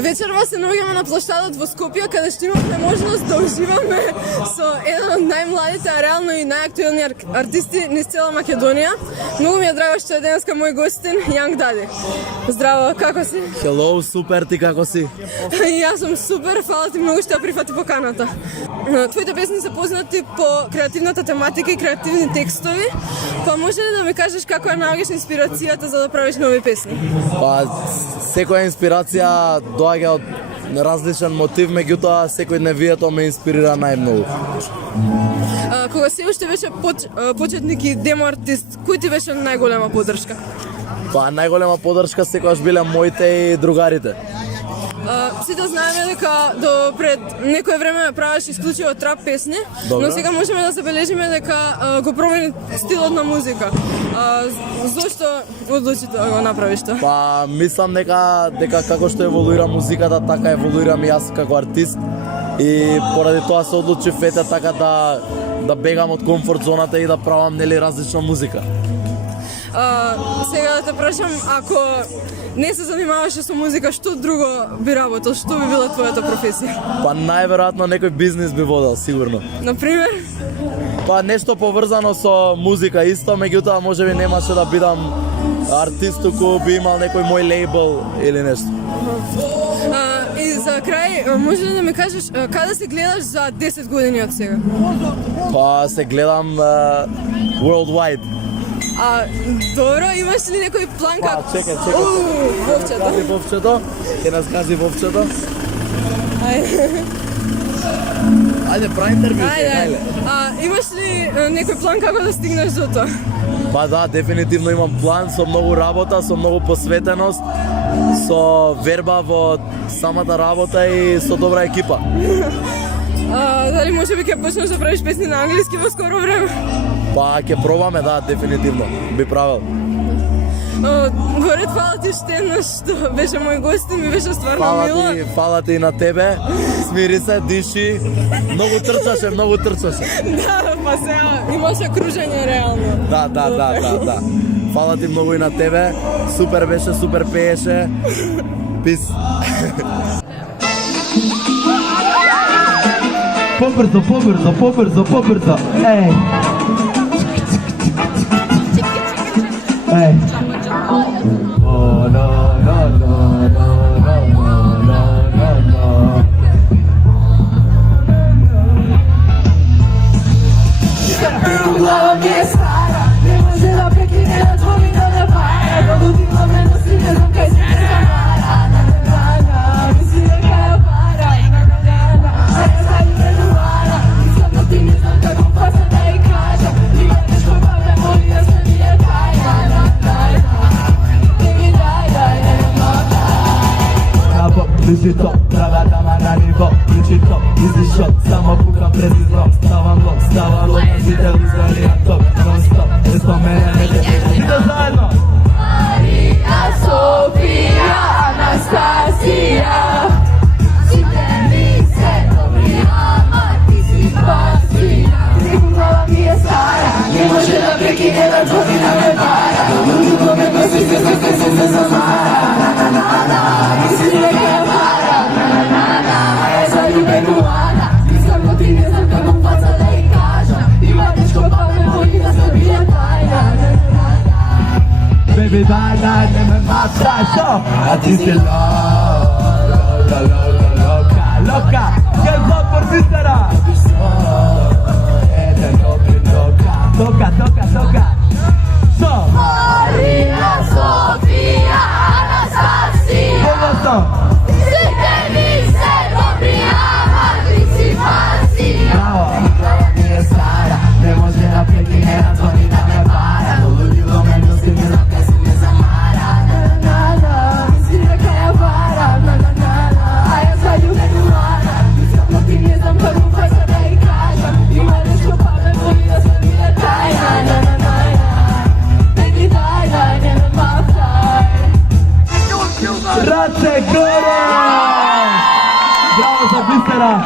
Вечерва се наоѓаме на площадот во Скопје, каде што имавме можност да уживаме со еден од најмладите, а реално и најактуелни артисти низ цела Македонија. Многу ми е драго што е денеска мој гостин, Young Daddy. Здраво, како си? Hello, супер, ти како си? Јас сум супер, фала ти многу што ја прифати поканата. Твоите песни се познати по креативната тематика и креативни текстови, па може ли да ми кажеш како ја наоѓаш инспирацијата за да правиш нови песни? Па, секоја инспирација доаѓа од различен мотив, меѓутоа секој дневието ме инспирира најмногу. Кога си уште беше почетник и демо артист, кој ти беше најголема поддршка? Па, најголема поддршка секогаш биле моите и другарите. Сите знаеме дека до пред некое време правиш исклучиво трап песни, Добре. но сега можеме да забележиме дека го промени стилот на музика. Зошто одлучи да го направиш тоа? Па, мислам дека како што еволуира музиката, така еволуирам и јас како артист. И поради тоа се одлучив така да бегам од комфорт зоната и да правам нели различна музика. Сега да те прашам, ако не се занимаваше со музика, што друго би работел? Што би била твојата професија? Па најверојатно некој бизнис би водел, сигурно. Например? Па нешто поврзано со музика исто, меѓутоа можеби немаше да бидам артист, ако би имал некој мој лейбл или нешто. И за крај, може ли да ми кажеш каде се гледаш за 10 години од сега? Па се гледам worldwide. Добро, имаш ли некој план како? Чекај. Вовчето. Гази вовчето, ќе нас гази вовчето. Ајде, прави интервју. Ајде. Имаш ли некој план како да стигнеш до тоа? Па да, дефинитивно имам план со многу работа, со многу посветеност, со верба во самата работа и со добра екипа. Дали може би ќе почнеш да правиш песни на англиски во скоро време? Па ќе пробаме, да, дефинитивно. Би правил. Горед, фала ти уште еднаш што беше мој гост и ми беше стварно мило. Фала ти и на тебе. Смири се, диши. Многу трчаше. Да, па сега имаше кружење реално. Да. Фала ти многу и на тебе. Супер беше, супер пееше. Пис. Побрзо. Ей. Oh no. Glava mi je stara, ne može da prekine da dvomi da ne para. Da ludilo me nosi, ne znam kaj se ne zamara. Na, misli neka je para. Na, a ja stavim redovara. Iskreno ti ne znam kako pa se da i kažem. I ja nešto bavne moli da se nije tajna. Drži to, prava dama na nivo, drži to, easy shot, samo pukam precizno, stavam log, zidel izvalijam top, non stop, bez to mene ne te, ide zajedno! Marija, Sofija, Anastasija, Sitenice, dobri amar, ti si pasija. Glava mi je stara, ne može da prekine da dvomi da me para. Ljubimo me pa si se zamara. Misli neka je para. A ja zaljuben u Ana. Iskreno ti ne znam kako faca da i kažem. Ima dečko pa me voli da se bije tajna. Baby daj, ne me matraj to. A ti si loka. Kaj zbog persistera? Toca. So. Marija, Sofija, Anastasija. ¿Cómo Sitenice, dobri amar, ti si pasija. Bravo. Glava mi je stara, ne može da prekine da dvomi da me para. Ludilo me nosi, ne znam kaj se ne zamara. Na, misli neka je para. Na, a ja zaljuben u Ana. Iskreno ti ne znam kako pa se da i kažem. Ima nešto pa me voli da se nije tajna. Race gore! Bravo za Bistera!